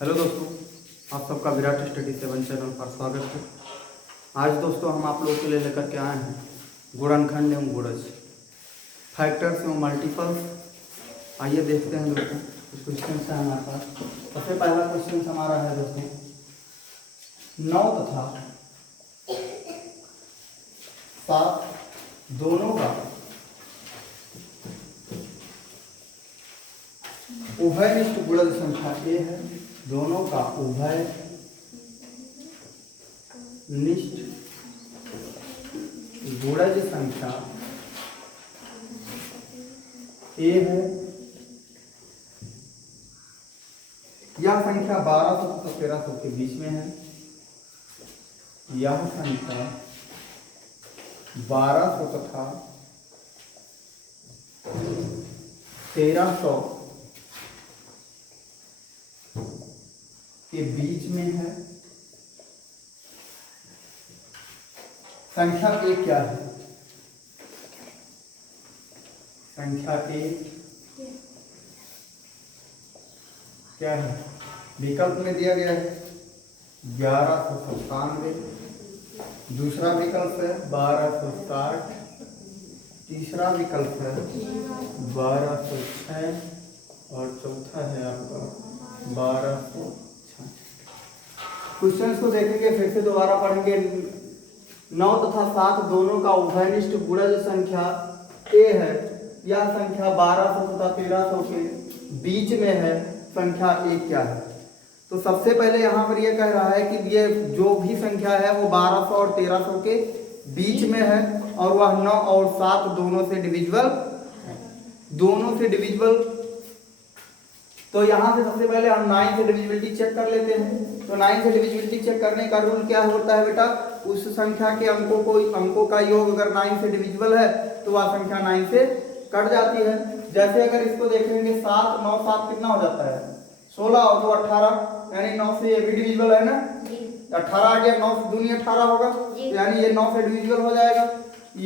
Hello दोस्तों, आप सबका विराट स्टडी 7 चैनल पर स्वागत है। आज दोस्तों हम आप लोगों के लिए लेकर के आए हैं गुणनखंड एवं गुणज, फैक्टर्स एवं मल्टीपल्स। आइए देखते हैं दोस्तों कुछ क्वेश्चन है हमारे पास। सबसे पहला क्वेश्चन हमारा है दोस्तों 9 तथा 7 दोनों का उभयनिष्ठ गुणज संख्या ए है। दोनों का उभय निष्ठ गुणज संख्या ए है। यह संख्या 1200 तथा 1300 के बीच में है। यह संख्या 1200 तथा 1300 के बीच में है। संख्या ए क्या है? संख्या ए क्या है? विकल्प में दिया गया है 1197, दूसरा विकल्प है 1260, तीसरा विकल्प है 1206 और चौथा है आपका 1200। क्वेश्चन को देखेंगे, फिर से दोबारा पढ़ेंगे। 9 तथा 7 दोनों का उभयनिष्ठ गुणज संख्या ए है। यह संख्या 1200 तथा 1300 के बीच में है। संख्या ए क्या है? तो सबसे पहले यहाँ पर यह कह रहा है कि ये जो भी संख्या है वो 1200 और 1300 के बीच में है और वह 9 और 7 दोनों से डिविजिबल। तो यहाँ से सबसे पहले हम 9 से डिविजिबिलिटी चेक कर लेते हैं। तो 9 से डिविजिबिलिटी चेक करने का रूल क्या होता है बेटा? उस संख्या के अंकों का योग अगर 9 से डिविजिबल है तो वह संख्या 9 से कट जाती है। जैसे अगर इसको देखेंगे 7 9 7 कितना हो जाता है? 16 और 2 18, यानी 9 से ये भी डिविजिबल है ना। 18 आ गया, 9 दूनी 18 होगा, यानी ये 9 से डिविजिबल हो जाएगा।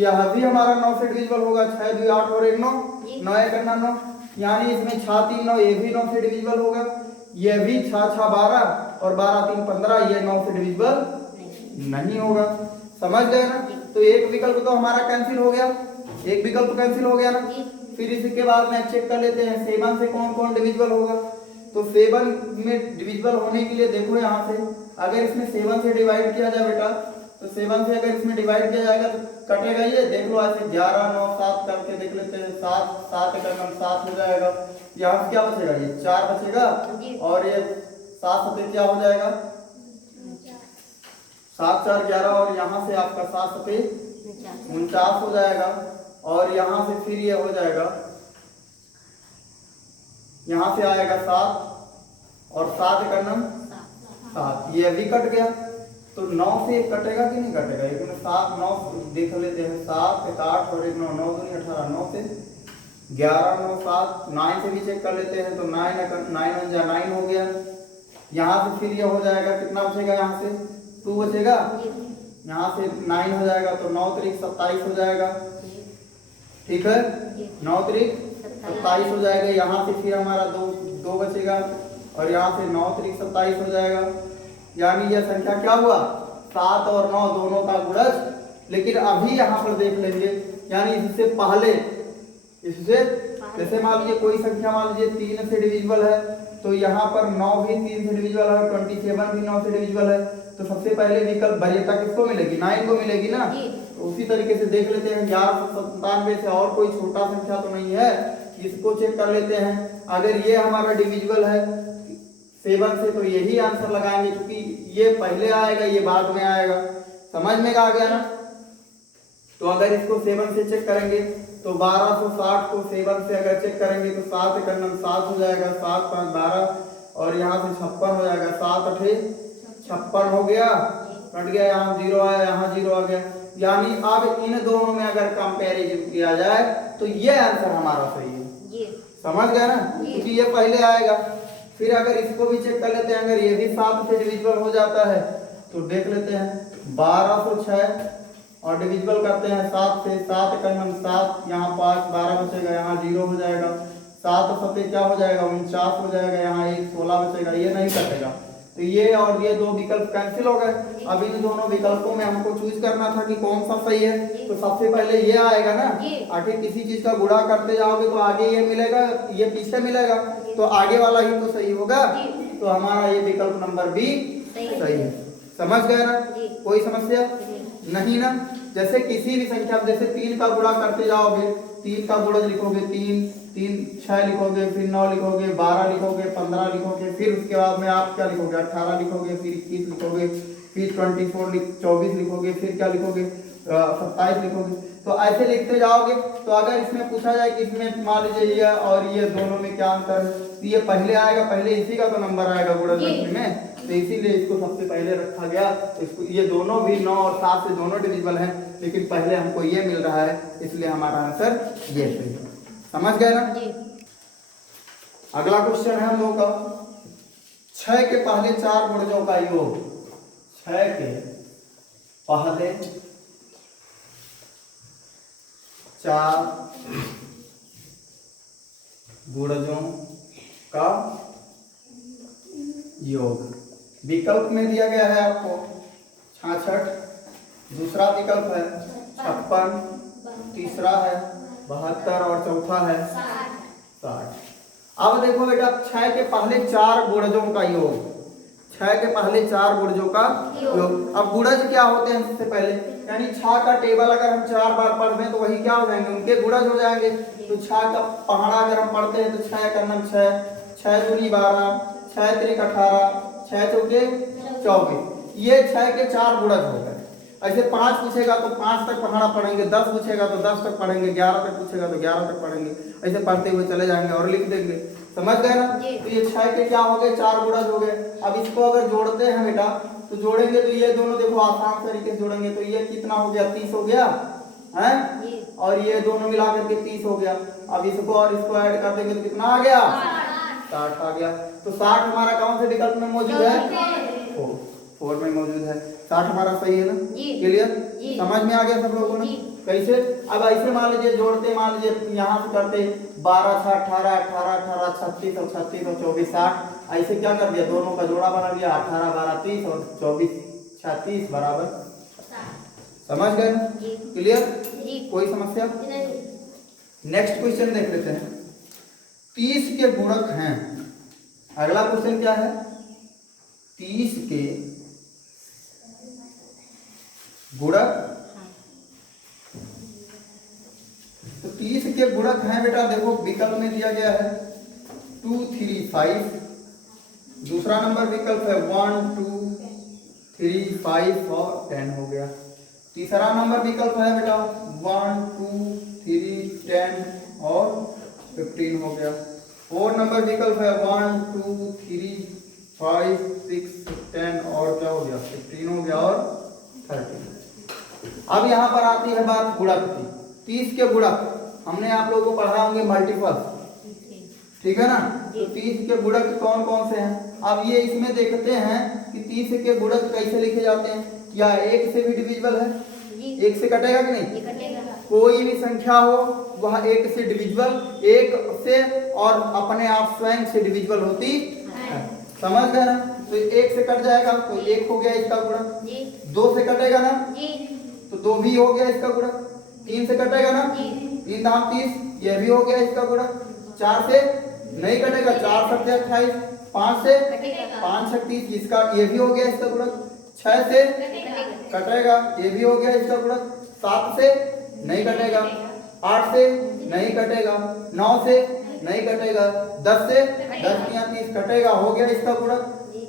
यह भी हमारा 9 से डिविजिबल होगा। 6 2 8 और 1 9, 9 1 9, यानी इसमें 6 3 9, ये भी 9 से डिविजिबल होगा। ये भी 6 6 12 और 12 3 15, ये 9 से डिविजिबल नहीं होगा। समझ गए ना? तो एक विकल्प तो हमारा कैंसिल हो गया, एक विकल्प कैंसिल हो गया ना। फिर इसके बाद में चेक कर लेते हैं 7 से कौन कौन डिविजिबल होगा। तो 7 में डिविजिबल होने के लिए देखो यहाँ से, अगर इसमें 7 से डिवाइड किया जाए बेटा, तो 7 से अगर इसमें डिवाइड किया जाएगा तो कटेगा ये। देख लो ऐसे 11 9 7 करके देख लेते हैं। 7 7 का 7 हो जाएगा। यहाँ क्या बचेगा? ये 4 बचेगा और ये 7 सते क्या हो जाएगा? 7 4 11 और यहाँ से आपका 7 सते 49 हो जाएगा। और यहाँ से फिर ये हो जाएगा, यहाँ से आएगा 7 और 7 का 7, ये भी कट गया। तो 9 से कटेगा कि नहीं कटेगा? एक में 7 9 देख लेते हैं। 7 1 8 और 1 9, 9 दूनी 18, 9 से 11 9 7, 9 से भी चेक कर लेते हैं। तो 9 1 जा 9 हो गया। यहाँ से फिर ये हो जाएगा, कितना बचेगा? यहाँ से 2 बचेगा, यहाँ से 9 हो जाएगा। तो 9 3 27 हो जाएगा। ठीक है, 9 3 27 हो जाएगा। यहाँ से फिर हमारा 2 बचेगा और यहाँ से 9 3 27 हो जाएगा। यानी यह संख्या क्या हुआ? 7 और 9 दोनों का गुणज। लेकिन अभी यहाँ पर देख लेंगे, यानी इससे पहले, जैसे मान लीजिए कोई संख्या मान लीजिए 3 से डिविजिबल है, तो यहाँ पर 9 भी 3 से डिविजिबल है, 27 भी 9 से डिविजिबल है। तो सबसे पहले विकल्प वरीयता किसको मिलेगी? 9 को मिलेगी ना। तो उसी तरीके से देख लेते हैं 1197 से और कोई छोटा संख्या तो नहीं है, इसको चेक कर लेते हैं। अगर ये हमारा डिविजिबल है 7 से, तो यही आंसर लगाएंगे, क्योंकि ये पहले आएगा, ये बाद में आएगा। समझ में आ गया ना? तो अगर इसको 7 से चेक करेंगे तो 1260 को 7 से अगर चेक करेंगे तो 7 1 9 7 हो जाएगा, 7 5 12 और यहाँ से 56 हो जाएगा। 7 8 56 हो गया, कट गया, यहाँ 0 आया, यहाँ 0 आ गया। यानी अब इन दोनों में अगर कंपैरिजन किया जाए तो ये आंसर हमारा सही है। समझ गया ना? क्योंकि ये पहले आएगा। फिर अगर इसको भी चेक कर लेते हैं, अगर ये भी 7 से डिविजिबल हो जाता है तो देख लेते हैं 1206 और डिविजिबल करते हैं 7 से, 7 का 7, यहाँ 5 12 बचेगा, यहाँ 0 हो जाएगा, 7 सत्ते क्या हो जाएगा 49 हो जाएगा, यहाँ एक 16 बचेगा, ये नहीं कटेगा। तो ये और ये दो विकल्प कैंसिल हो गए। अब इन दोनों विकल्पों में हमको चूज करना था कि कौन सा सही है। तो सबसे पहले ये आएगा ना, आगे किसी चीज का गुणा करते जाओगे तो आगे ये मिलेगा, ये पीछे मिलेगा, तो आगे वाला ही तो सही होगा। तो हमारा ये विकल्प नंबर बी सही है। समझ गए ना, कोई समस्या नहीं ना। जैसे किसी भी संख्या, जैसे 3 का गुणा करते जाओगे, 3 का गुणज लिखोगे 3, 3 6 लिखोगे, फिर 9 लिखोगे, 12 लिखोगे, 15 लिखोगे, फिर उसके बाद में आप क्या लिखोगे 18 लिखोगे, फिर 21 लिखोगे, फिर 24 लिखोगे, फिर क्या लिखोगे 27 लिखोगे। तो ऐसे लिखते जाओगे। तो अगर इसमें पूछा जाए कि इसमें मान लीजिए ये और ये दोनों में क्या अंतर है, तो ये पहले आएगा, पहले इसी का तो नंबर आएगा गुणज में, तो इसीलिए इसको सबसे पहले रखा गया। इसको ये दोनों भी 9 और 7 से दोनों डिविजिबल हैं, लेकिन पहले हमको ये मिल रहा है, इसलिए हमारा आंसर ये है। समझ गए ना। अगला क्वेश्चन है हम लोग का 6 के पहले 4 गुणजों का योग। 6 के पहले 4 गुणजों का योग। विकल्प में दिया गया है आपको 66, दूसरा विकल्प है 56, तीसरा है 72 और चौथा है 60। अब देखो बेटा 6 के पहले 4 गुणजों का योग, 6 के पहले 4 गुणजों का योग। अब गुणज क्या होते हैं सबसे पहले, यानी 6 का टेबल अगर हम 4 बार पढ़ दें तो वही क्या हो जाएंगे, उनके गुणज हो जाएंगे। तो 6 का पहाड़ा अगर हम पढ़ते हैं तो 6 का नम 6, 6 दूनी 12, 6 त्रिक 18, 6 चौके 24, ये 6 के 4 गुणज हो गए। ऐसे 5 पूछेगा तो 5 तक पढ़ना पढ़ेंगे, 10 पूछेगा तो 10 तक पढ़ेंगे, 11 तक पूछेगा तो 11 तक पढ़ेंगे, ऐसे पढ़ते हुए चले जाएंगे और लिख देंगे। समझ गए ना। तो ये 6 के क्या हो गए 4 गुणज हो गए। अब इसको अगर जोड़ते हैं बेटा तो जोड़ेंगे तो ये दोनों देखो आसान तरीके से जोड़ेंगे तो ये कितना हो गया 30 हो गया है, और ये दोनों मिला करके 30 हो गया। अब इसको और इसको ऐड कर देंगे तो कितना आ गया 60 आ गया। तो 60 हमारा कौन से विकल्प में मौजूद है 4 में मौजूद है। 60 हमारा सही है ना, क्लियर समझ में आ गया सब लोगों ने कैसे। अब ऐसे मान लीजिए जोड़ते, मान लीजिए यहाँ से करते 12 6 18 18 18 36 और 36 और 24 60, ऐसे क्या कर दिया दोनों का जोड़ा बना लिया 18 12 30 और 24 36 बराबर 60। समझ गए ना, क्लियर कोई समस्या। नेक्स्ट क्वेश्चन देख लेते हैं। 30 के गुणक हैं। अगला क्वेश्चन क्या है 30 के गुणक। तो 30 के गुणक हैं बेटा, देखो विकल्प में दिया गया है 2 3 5, दूसरा नंबर विकल्प है 1 2 3 5 और 10 हो गया। तीसरा नंबर विकल्प है बेटा 1 2 3 10 और 15 हो गया। और नंबर विकल्प है 1 2 3 5 6 10 और क्या हो गया 15 हो गया और 30। अब यहाँ पर आती है बात गुणक की। 30 के गुणक हमने आप लोगों को पढ़ा होंगे मल्टीपल, ठीक है ना। तो 30 के गुणक कौन कौन से हैं। अब ये इसमें देखते हैं कि 30 के गुणक कैसे लिखे जाते हैं। क्या 1 से भी डिविजिबल है, 1 से कटेगा कि नहीं। कोई भी संख्या हो वह 1 से डिविजिबल, 1 से और अपने आप स्वयं से डिविजिबल होती है। समझ गए ना। तो 1 से कट जाएगा तो 1 हो गया इसका गुणक। 2 से कटेगा ना तो 2 भी हो गया इसका गुणक। 3 से कटेगा ना 3 दाम 30, यह भी हो गया इसका गुणक। 4 से नहीं कटेगा, 4 7 28, 5 से 5 6 30, इसका ये भी हो गया इसका गुणक। 6 से कटेगा, ये भी हो गया इसका गुणक। 7 से नहीं कटेगा, 8 से नहीं कटेगा, 9 से नहीं कटेगा, 10 से 10 या 30 कटेगा, हो गया इसका गुणक।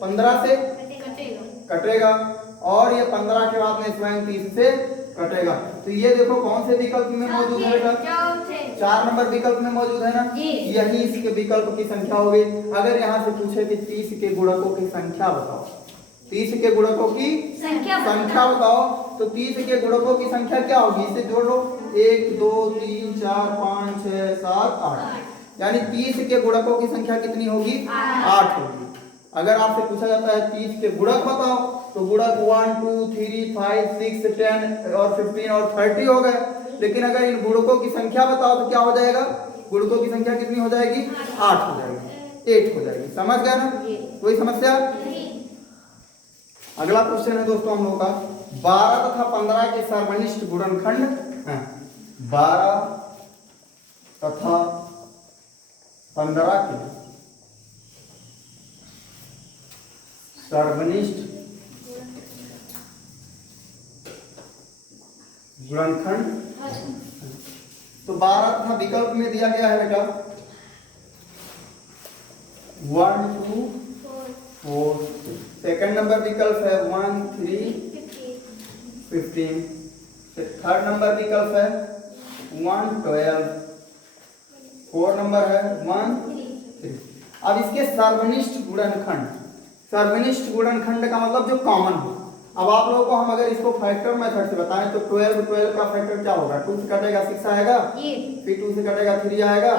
15 से कटेगा और ये 15 के बाद में स्वयं 30 से कटेगा। तो ये देखो कौन से विकल्प में मौजूद है बेटा 4 नंबर विकल्प में मौजूद है ना। यही इसके विकल्प की संख्या होगी। अगर यहाँ से पूछे कि 30 के गुणकों की संख्या बताओ, 30 के गुणकों की संख्या बताओ, तो 30 के गुणकों की संख्या क्या होगी, इसे जोड़ लो 1 2 3 4 5 6 7 8, यानी 30 के गुणकों की संख्या कितनी होगी 8 होगी। अगर आपसे पूछा जाता है 30 के गुणक बताओ तो गुणक 1 2 3 5 6 10 और 15 और 30 हो गए। लेकिन अगर इन गुणकों की संख्या बताओ तो क्या हो जाएगा, गुणकों की संख्या कितनी हो जाएगी? 8 हो जाएगी, 8 हो जाएगी। समझ गया ना? कोई समस्या? अगला क्वेश्चन है दोस्तों हम लोग का 12 तथा 15 के सर्वनिष्ठ गुणनखंड हैं। 12 तथा 15 के सर्वनिष्ठ गुणनखंड। तो 12 तथा विकल्प में दिया गया है बेटा 1 2 4। सेकंड नंबर विकल्प है 1 3 15। थर्ड नंबर विकल्प है 1 12। फोर्थ नंबर है 1 3। अब इसके सर्वनिष्ठ गुणनखंड, सर्वनिष्ठ गुणनखंड का मतलब जो कॉमन हो। अब आप लोगों को हम अगर इसको फैक्टर मेथड से बताएं तो 12 का फैक्टर क्या होगा? 2 से कटेगा 6 आएगा, फिर 2 से कटेगा 3 आएगा,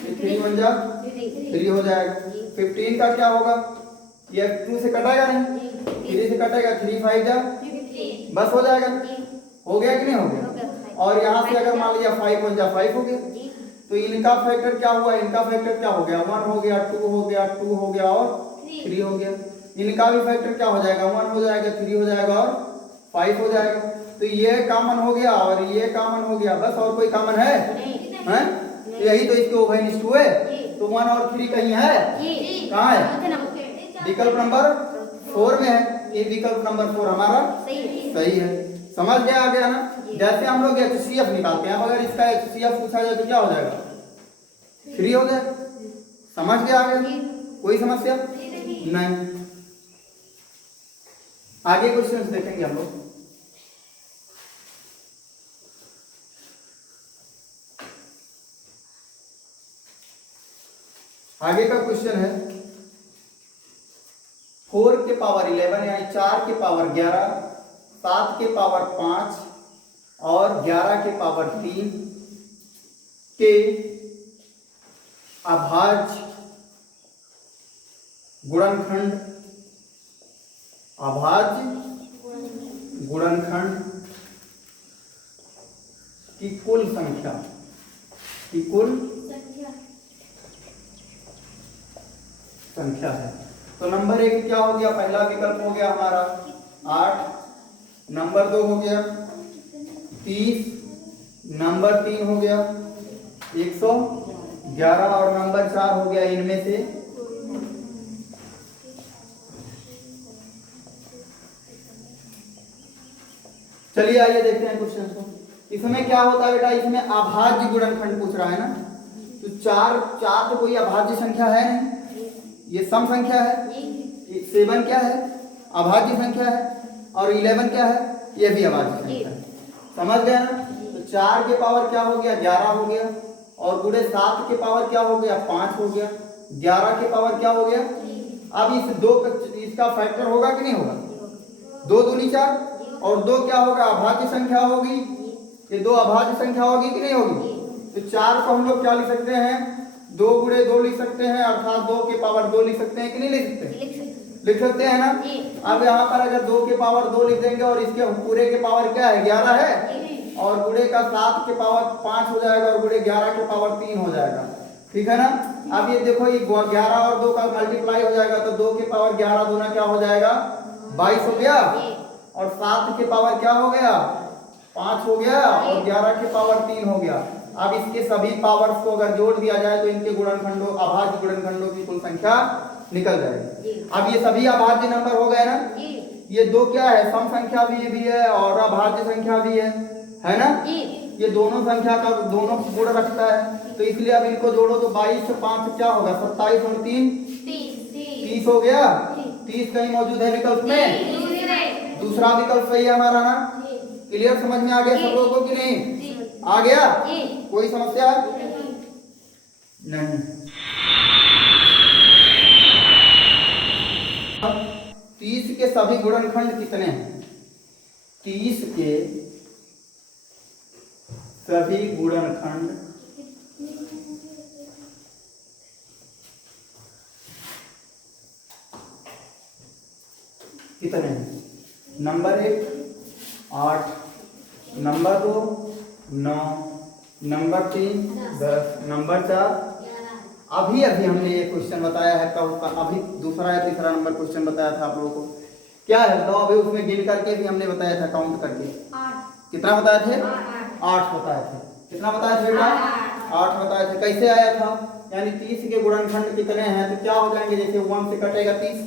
फिर 3 बन जा 3 हो जाएगा। 15 का क्या होगा? ये 2 से कटेगा नहीं, 3 से कटेगा 3 5 जा, बस हो जाएगा। हो गया कि नहीं हो गया? और यहाँ से अगर मान लिया 5 बन जा 5 हो गया। तो इनका फैक्टर क्या हुआ? इनका फैक्टर क्या हो गया? 1 हो गया, 2 हो गया, 2 हो गया और 3 हो गया। इनका भी फैक्टर क्या हो जाएगा? 1 हो जाएगा, 3 हो जाएगा और 5 हो जाएगा। तो ये कॉमन हो गया और ये कॉमन हो गया, बस। और कोई कॉमन है? हैं? यही तो इसके उभयनिष्ठ हुए। तो 1 और 3 कहीं है? कहाँ है? विकल्प नंबर 4 में है। ये विकल्प नंबर 4 हमारा सही है। समझ गया? आ गया ना? जैसे हम लोग HCF निकालते हैं, अगर इसका HCF पूछा जाए तो क्या हो जाएगा? 3 हो जाएगा। समझ गया? आ गया? कोई समस्या नहीं। आगे क्वेश्चन देखेंगे हम लोग। आगे का क्वेश्चन है 4 के पावर 11 यानी 4 के पावर 11, 7 के पावर 5 और 11 के पावर 3 के अभाज्य गुणनखंड, अभाज्य गुणनखंड की कुल संख्या, की कुल संख्या है। तो नंबर 1 क्या हो गया? पहला विकल्प हो गया हमारा 8। नंबर 2 हो गया 30। नंबर 3 हो गया 111 और नंबर 4 हो गया इनमें से चलिए आइए देखते हैं क्वेश्चन को। इसमें क्या होता है बेटा? इसमें अभाज्य गुणनखंड पूछ रहा है ना। तो 4 तो कोई अभाज्य संख्या है नहीं, ये सम संख्या है। 7 क्या है? अभाज्य संख्या है। और 11 क्या है? ये भी अभाज्य संख्या है। समझ गया ना? तो 4 के पावर क्या हो गया? 11 हो गया। और गुणे 7 के पावर क्या हो गया? 5 हो गया। 11 के पावर क्या हो गया? अब इस 2 इसका फैक्टर होगा कि नहीं होगा? 2 दूनी 4 और 2 क्या होगा? अभाज्य संख्या होगी। ये 2 अभाज्य संख्या होगी कि नहीं होगी? तो 4 को हम लोग क्या लिख सकते हैं? 2 गुणे 2 लिख सकते हैं, अर्थात 2 के पावर 2 लिख सकते हैं कि नहीं लिख सकते? लिख सकते हैं ना। अब यहाँ पर अगर 2 के पावर 2 लिख देंगे और इसके पूरे के पावर क्या है? 11 है। और गुणे का 7 के पावर 5 हो जाएगा और गुणे 11 के पावर 3 हो जाएगा। ठीक है ना? अब ये देखो, ये 11 और 2 का मल्टीप्लाई हो जाएगा तो 2 के पावर 11 दूना क्या हो जाएगा? 22 हो गया। और 7 के पावर क्या हो गया? 5 हो गया। और 11 के पावर 3 हो गया। अब इसके सभी पावर्स को अगर जोड़ दिया जाए तो इनके गुणनखंडों, अभाज्य गुणनखंडों की कुल संख्या निकल जाएगी। अब ये सभी अभाज्य नंबर हो गए ना। ये 2 क्या है? सम संख्या भी है और अभाज्य संख्या भी है ना। ये दोनों संख्या का दोनों गुण रखता है। तो इसलिए अब इनको जोड़ो तो 22 से 5 क्या होगा? 27 और 3 30 हो गया। 30 कहीं मौजूद है विकल्प में? दूसरा विकल्प सही है हमारा ना। क्लियर? समझ में आ गया सब लोगों को कि नहीं? आ गया? कोई समस्या नहीं। 30 के सभी गुणनखंड कितने हैं? 30 के सभी गुणनखंड कितने हैं? Number 1 8, number 2 9, number 3 10, number 4। अभी अभी हमने ये क्वेश्चन बताया है, कब अभी दूसरा या तीसरा नंबर क्वेश्चन बताया था आप लोगों को, क्या है बताओ। अभी उसमें गिन करके भी हमने बताया था, काउंट करके। कितना बताए थे? 8 बताए थे। कितना बताए थे बेटा? 8 बताए थे। कैसे आया था? यानी 30 के गुणनखंड कितने हैं तो क्या हो जाएंगे, जैसे 1 से कटेगा 30,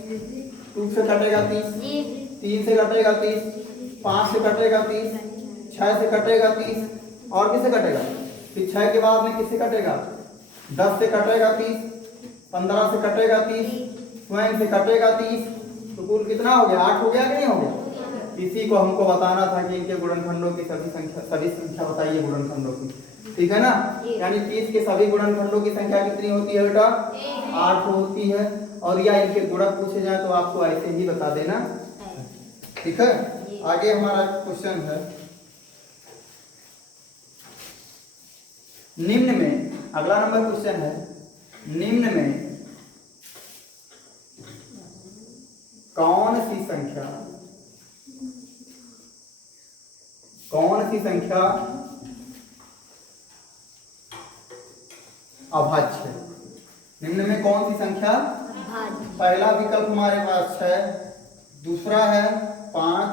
2 से कटेगा 30, 3 से कटेगा 30, 5 से कटेगा 30, 6 से कटेगा 30, और किससे कटेगा? फिर 6 के बाद में किससे कटेगा? 10 से कटेगा 30, 15 से कटेगा 30, स्वयं से कटेगा 30, तो कुल कितना हो गया? 8 हो गया कि नहीं हो गया? इसी को हमको बताना था कि इनके गुणनखंडों की सभी संख्या बताइए गुणनखंडों की, ठीक है ना। यानी 30 के सभी गुणनखंडों की संख्या कितनी होती है बेटा? 8 होती है। और या इनके गुणक पूछे जाए तो आपको ऐसे ही बता देना, ठीक है। आगे हमारा क्वेश्चन है, निम्न में, अगला नंबर क्वेश्चन है, निम्न में कौन सी संख्या अभाज्य है? निम्न में कौन सी संख्या? पहला विकल्प हमारे पास 6, दूसरा है 5,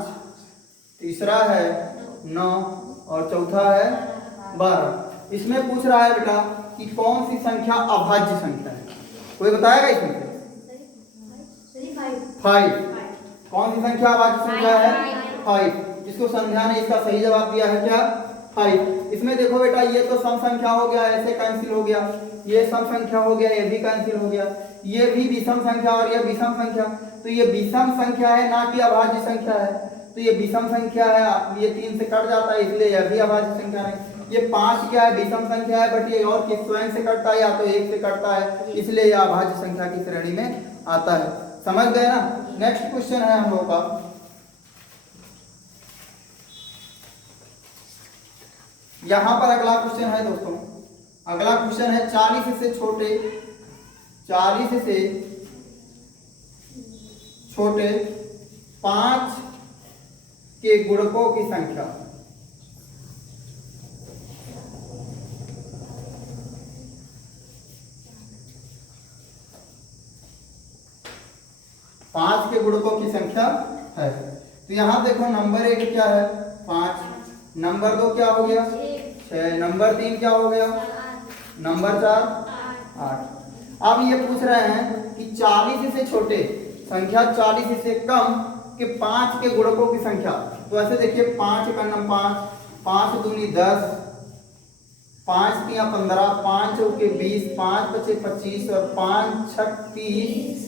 तीसरा है 9 और चौथा है 12। इसमें पूछ रहा है बेटा कि कौन सी संख्या अभाज्य संख्या है। कोई बताएगा इसमें से? 5। कौन सी संख्या अभाज्य संख्या है? 5। इसको संध्या ने इसका सही जवाब दिया है, क्या? 5। इसमें देखो बेटा, ये तो सम संख्या हो गया, ऐसे कैंसिल हो गया, ये सम संख्या हो गया, ये भी कैंसिल हो गया, ये भी विषम संख्या और ये विषम संख्या, तो ये विषम संख्या है ना कि अभाज्य संख्या है। तो ये विषम संख्या है, ये 3 से कट जाता है, इसलिए यह भी अभाज्य संख्या नहीं। ये 5 क्या है? विषम संख्या है, बट ये और किस स्वयं से कटता है या तो 1 से कटता है, इसलिए यह अभाज्य संख्या की श्रेणी में आता है। समझ गए ना। नेक्स्ट क्वेश्चन है हम लोग का, यहां पर अगला क्वेश्चन है दोस्तों, अगला क्वेश्चन है 40 से छोटे 5 के गुणकों की संख्या। 5 के गुणकों की संख्या है। तो यहां देखो, नंबर 1 क्या है? 5, नंबर 2 क्या हो गया? 6, नंबर 3 क्या हो गया? नंबर 4 8। अब ये पूछ रहे हैं कि 40 से छोटे संख्या 40 से कम के 5 के गुणकों की संख्या। तो ऐसे देखिए, 5 का नंबर 5, 5 दूनी 10, 5 तिया 15, 5 चौके 20, 5 पचे 25 और 5 छक 30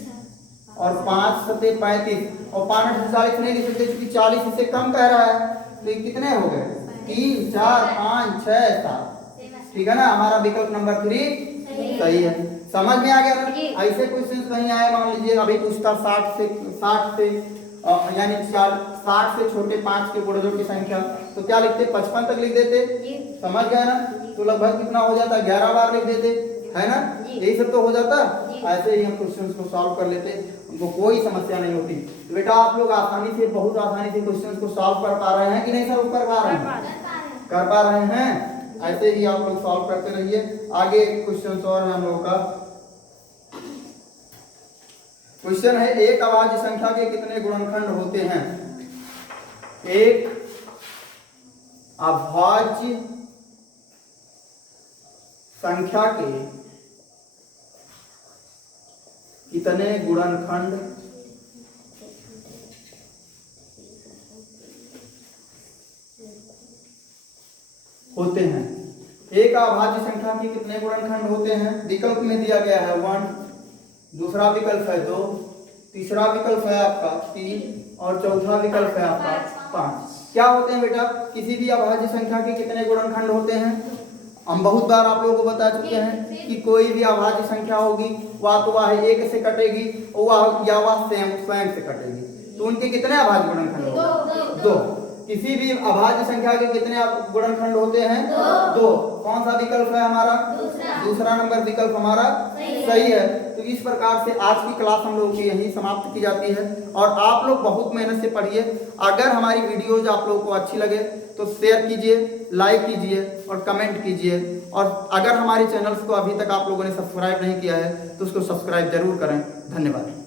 और 5 सते 35 और 5 8 40 नहीं लिख सकते क्योंकि 40 से कम कह रहा है। तो ये कितने हो गए? 3 4 5 6 7, ठीक है ना। हमारा विकल्प नंबर 3 सही है। समझ में आ गया ना। ऐसे क्वेश्चन कहीं आए, मान लीजिए अभी पूछता 60 से यानी 60 से छोटे 5 के गुणजों की संख्या, तो क्या लिखते? 55 तक लिख देते। समझ गया ना। तो लगभग कितना हो जाता? 11 बार लिख देते, है ना। यही सब तो हो जाता। ऐसे ही हम क्वेश्चंस को सॉल्व कर लेते, उनको कोई समस्या नहीं होती। तो बेटा आप लोग आसानी से, बहुत आसानी से क्वेश्चंस को सॉल्व कर पा रहे हैं कि नहीं सॉल्व कर पा रहे हैं? कर पा रहे हैं। ऐसे ही आप लोग सॉल्व करते रहिए। आगे क्वेश्चन और है हम लोगों का। क्वेश्चन है, एक अभाज्य संख्या के कितने गुणनखंड होते हैं? एक अभाज्य संख्या के कितने गुणनखंड होते हैं? एक अभाज्य संख्या के कितने गुणनखंड होते हैं? विकल्प में दिया गया है 1, दूसरा विकल्प है 2, तीसरा विकल्प है आपका 3 और चौथा विकल्प है आपका 5। क्या होते हैं बेटा? किसी भी अभाज्य संख्या के कितने गुणनखंड होते हैं? हम बहुत बार आप लोगों को बता चुके हैं कि कोई भी अभाज्य संख्या होगी वह तो वह 1 से कटेगी और वह स्वयं से कटेगी। तो उनके कितने अभाज्य गुणनखंड होंगे? 2। किसी भी अभाज्य संख्या के कितने गुणनखंड होते हैं? दो। कौन सा विकल्प है हमारा? दूसरा नंबर विकल्प हमारा सही है। तो इस प्रकार से आज की क्लास हम लोगों की यहीं समाप्त की जाती है और आप लोग बहुत मेहनत से पढ़िए। अगर हमारी वीडियोज आप लोगों को अच्छी लगे तो शेयर कीजिए, लाइक कीजिए और कमेंट कीजिए। और अगर हमारे चैनल्स को अभी तक आप लोगों ने सब्सक्राइब नहीं किया है तो उसको सब्सक्राइब जरूर करें। धन्यवाद।